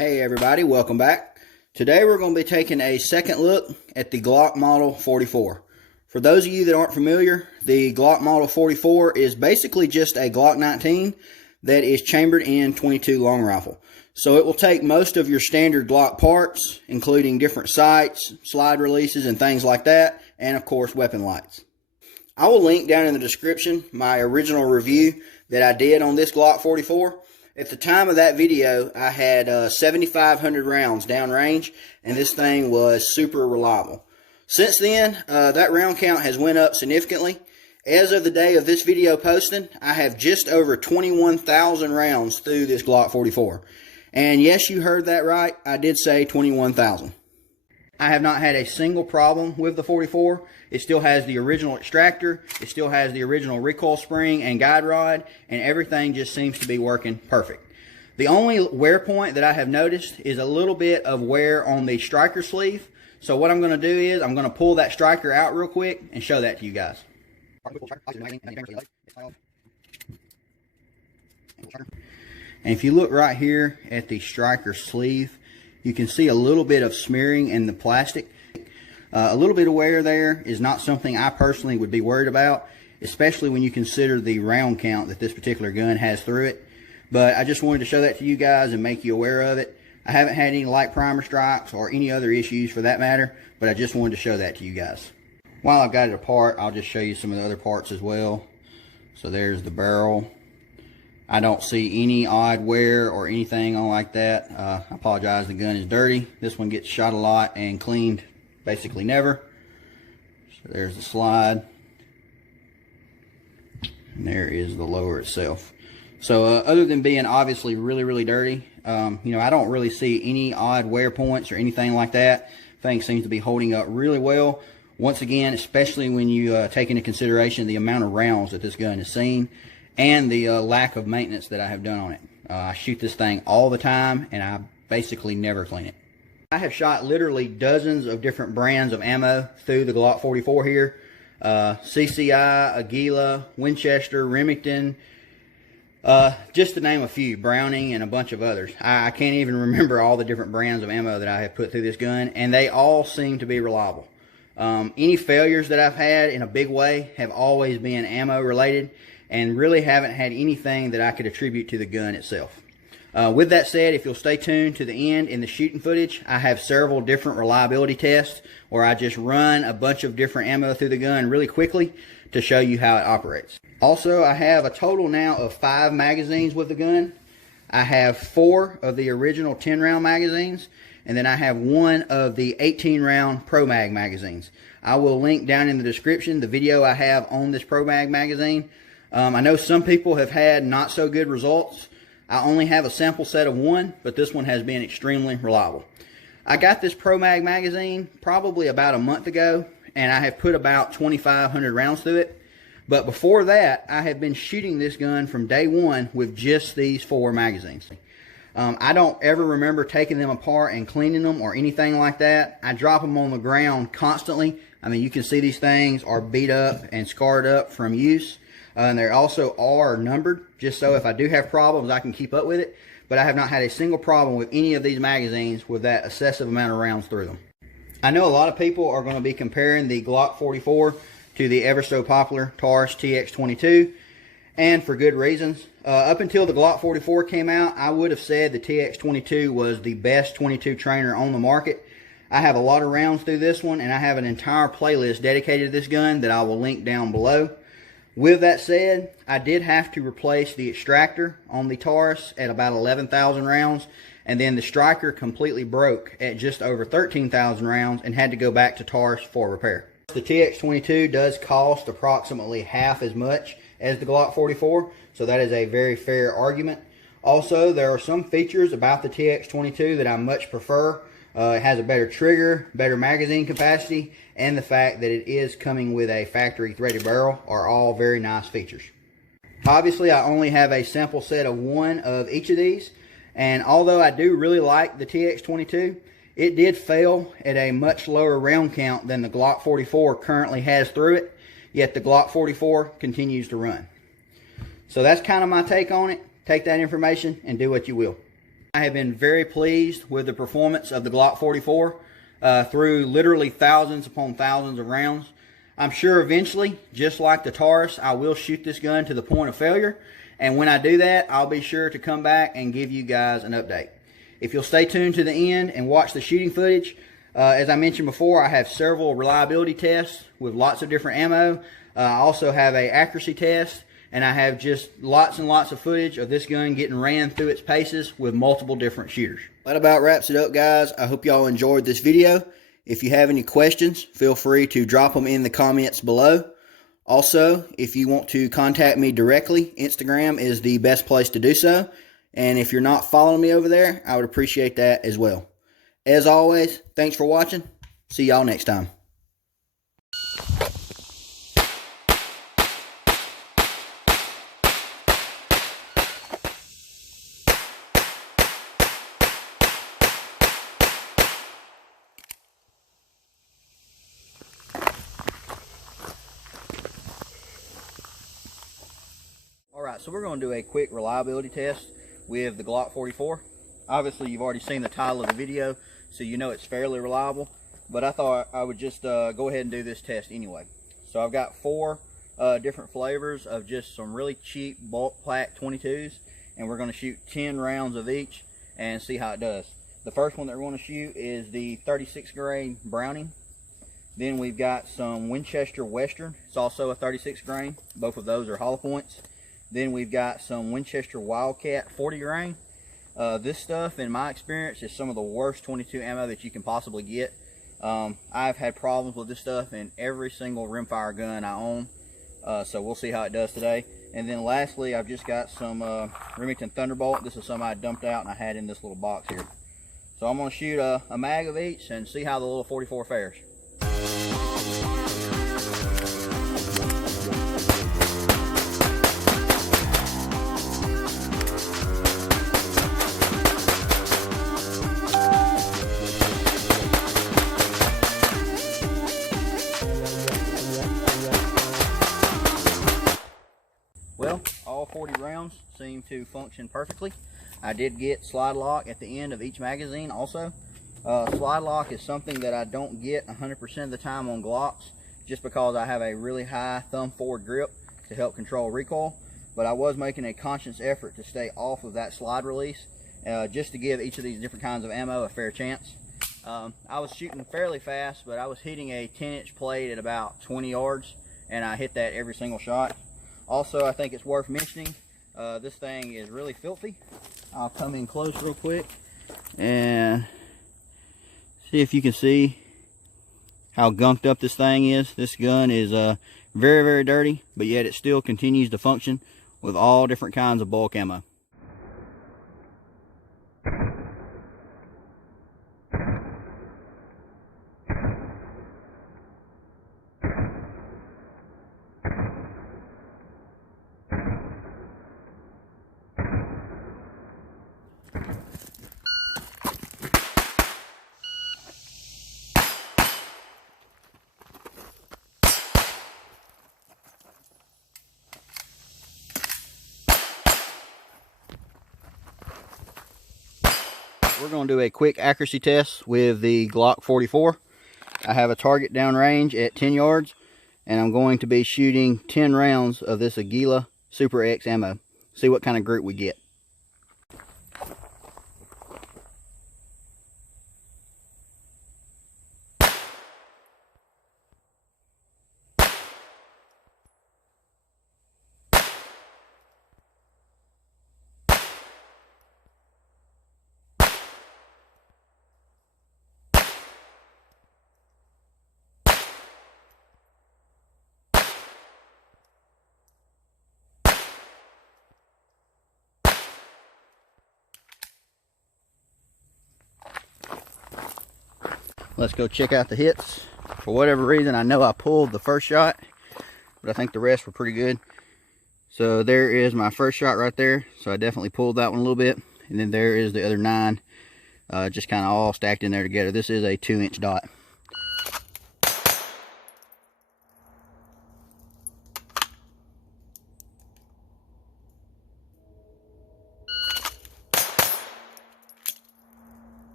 Hey everybody, welcome back. Today we're going to be taking a second look at the Glock Model 44. For those of you that aren't familiar, the Glock Model 44 is basically just a Glock 19 that is chambered in .22 long rifle. So it will take most of your standard Glock parts, including different sights, slide releases, and things like that, and of course weapon lights. I will link down in the description my original review that I did on this Glock 44. At the time of that video, I had 7,500 rounds downrange, and this thing was super reliable. Since then, that round count has went up significantly. As of the day of this video posting, I have just over 21,000 rounds through this Glock 44. And yes, you heard that right. I did say 21,000. I have not had a single problem with the 44. It still has the original extractor, it still has the original recoil spring and guide rod, and everything just seems to be working perfect. The only wear point that I have noticed is a little bit of wear on the striker sleeve. So what I'm going to do is I'm going to pull that striker out real quick and show that to you guys. And if you look right here at the striker sleeve, you can see a little bit of smearing in the plastic. A little bit of wear there is not something I personally would be worried about, especially when you consider the round count that this particular gun has through it. But I just wanted to show that to you guys and make you aware of it. I haven't had any light primer strikes or any other issues for that matter, but I just wanted to show that to you guys. While I've got it apart, I'll just show you some of the other parts as well. So there's the barrel. I don't see any odd wear or anything on like that. I apologize, the gun is dirty. This one gets shot a lot and cleaned basically never. So there's the slide. And there is the lower itself. So other than being obviously really dirty, you know, I don't really see any odd wear points or anything like that. Thing seems to be holding up really well. Once again, especially when you take into consideration the amount of rounds that this gun has seen and the lack of maintenance that I have done on it. I shoot this thing all the time and I basically never clean it. I have shot literally dozens of different brands of ammo through the Glock 44 here. CCI, Aguila, Winchester, Remington, just to name a few, Browning, and a bunch of others. I can't even remember all the different brands of ammo that I have put through this gun, and they all seem to be reliable. Any failures that I've had in a big way have always been ammo related, and really haven't had anything that I could attribute to the gun itself. With that said, if you'll stay tuned to the end in the shooting footage, I have several different reliability tests where I just run a bunch of different ammo through the gun really quickly to show you how it operates. Also, I have a total now of 5 magazines with the gun. I have 4 of the original 10-round magazines, and then I have 1 of the 18-round ProMag magazines. I will link down in the description the video I have on this ProMag magazine. I know some people have had not so good results. I only have a sample set of 1, but this one has been extremely reliable. I got this ProMag magazine probably about a month ago, and I have put about 2,500 rounds through it. But before that, I have been shooting this gun from day one with just these 4 magazines. I don't ever remember taking them apart and cleaning them or anything like that. I drop them on the ground constantly. I mean, you can see these things are beat up and scarred up from use. And they also are numbered, just so if I do have problems, I can keep up with it. But I have not had a single problem with any of these magazines with that excessive amount of rounds through them. I know a lot of people are going to be comparing the Glock 44 to the ever so popular Taurus TX22, and for good reasons. Up until the Glock 44 came out, I would have said the TX22 was the best 22 trainer on the market. I have a lot of rounds through this one, and I have an entire playlist dedicated to this gun that I will link down below. With that said, I did have to replace the extractor on the Taurus at about 11,000 rounds, and then the striker completely broke at just over 13,000 rounds and had to go back to Taurus for repair. The TX22 does cost approximately half as much as the Glock 44, so that is a very fair argument. Also, there are some features about the TX22 that I much prefer. It has a better trigger, better magazine capacity, and the fact that it is coming with a factory threaded barrel are all very nice features. Obviously, I only have a sample set of 1 of each of these, and although I do really like the TX22, it did fail at a much lower round count than the Glock 44 currently has through it, yet the Glock 44 continues to run. So that's kind of my take on it. Take that information and do what you will. I have been very pleased with the performance of the Glock 44 through literally thousands upon thousands of rounds. I'm sure eventually, just like the Taurus, I will shoot this gun to the point of failure. And when I do that, I'll be sure to come back and give you guys an update. If you'll stay tuned to the end and watch the shooting footage, as I mentioned before, I have several reliability tests with lots of different ammo. I also have an accuracy test, and I have just lots and lots of footage of this gun getting ran through its paces with multiple different shooters. That about wraps it up, guys. I hope y'all enjoyed this video. If you have any questions, feel free to drop them in the comments below. Also, if you want to contact me directly, Instagram is the best place to do so. And if you're not following me over there, I would appreciate that as well. As always, thanks for watching. See y'all next time. Alright, so we're going to do a quick reliability test with the Glock 44. Obviously, you've already seen the title of the video, so you know it's fairly reliable. But I thought I would just go ahead and do this test anyway. So I've got 4 different flavors of just some really cheap bulk pack 22s. And we're going to shoot 10 rounds of each and see how it does. The first one that we're going to shoot is the 36 grain Browning. Then we've got some Winchester Western. It's also a 36 grain. Both of those are hollow points. Then we've got some Winchester Wildcat 40 grain. This stuff, in my experience, is some of the worst 22 ammo that you can possibly get. I've had problems with this stuff in every single rimfire gun I own. So we'll see how it does today. And then lastly, I've just got some Remington Thunderbolt. This is some I dumped out and I had in this little box here. So I'm going to shoot a mag of each and see how the little 44 fares. Well, all 40 rounds seem to function perfectly. I did get slide lock at the end of each magazine also. Slide lock is something that I don't get 100% of the time on Glocks, just because I have a really high thumb forward grip to help control recoil. But I was making a conscious effort to stay off of that slide release, just to give each of these different kinds of ammo a fair chance. I was shooting fairly fast, but I was hitting a 10-inch plate at about 20 yards, and I hit that every single shot. Also, I think it's worth mentioning, this thing is really filthy. I'll come in close real quick and see if you can see how gunked up this thing is. This gun is very, very dirty, but yet it still continues to function with all different kinds of bulk ammo. We're going to do a quick accuracy test with the Glock 44. I have a target downrange at 10 yards, and I'm going to be shooting 10 rounds of this Aguila Super X ammo. See what kind of group we get. Let's go check out the hits. For whatever reason, I know I pulled the first shot, but I think the rest were pretty good. So there is my first shot right there. So I definitely pulled that one a little bit. And then there is the other 9, just kind of all stacked in there together. This is a 2-inch dot.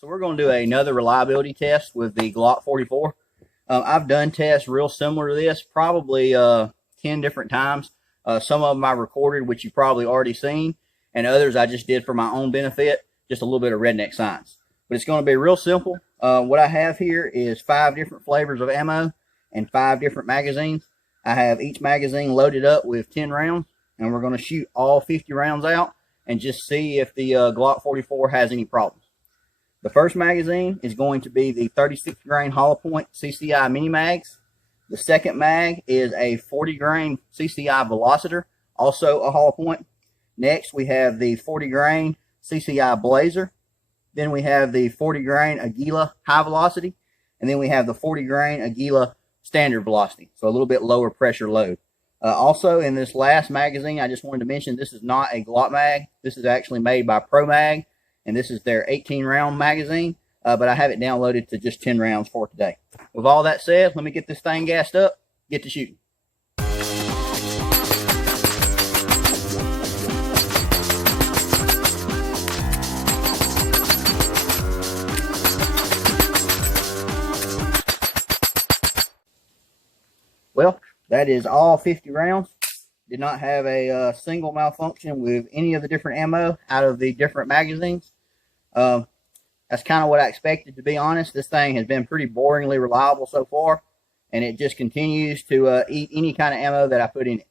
So we're going to do another reliability test with the Glock 44. I've done tests real similar to this, probably 10 different times. Some of them I recorded, which you've probably already seen, and others I just did for my own benefit, just a little bit of redneck science. But it's going to be real simple. What I have here is 5 different flavors of ammo and 5 different magazines. I have each magazine loaded up with 10 rounds, and we're going to shoot all 50 rounds out and just see if the Glock 44 has any problems. The first magazine is going to be the 36 grain hollow point CCI mini mags. The second mag is a 40 grain CCI velocitor, also a hollow point. Next, we have the 40 grain CCI blazer. Then we have the 40 grain Aguila high velocity. And then we have the 40 grain Aguila standard velocity, so a little bit lower pressure load. Also, in this last magazine, I just wanted to mention this is not a Glock mag. This is actually made by ProMag, and this is their 18-round magazine, but I have it downloaded to just 10 rounds for today. With all that said, let me get this thing gassed up, get to shooting. Well, that is all 50 rounds. Did not have a single malfunction with any of the different ammo out of the different magazines. That's kind of what I expected, to be honest. This thing has been pretty boringly reliable so far, and it just continues to eat any kind of ammo that I put in it.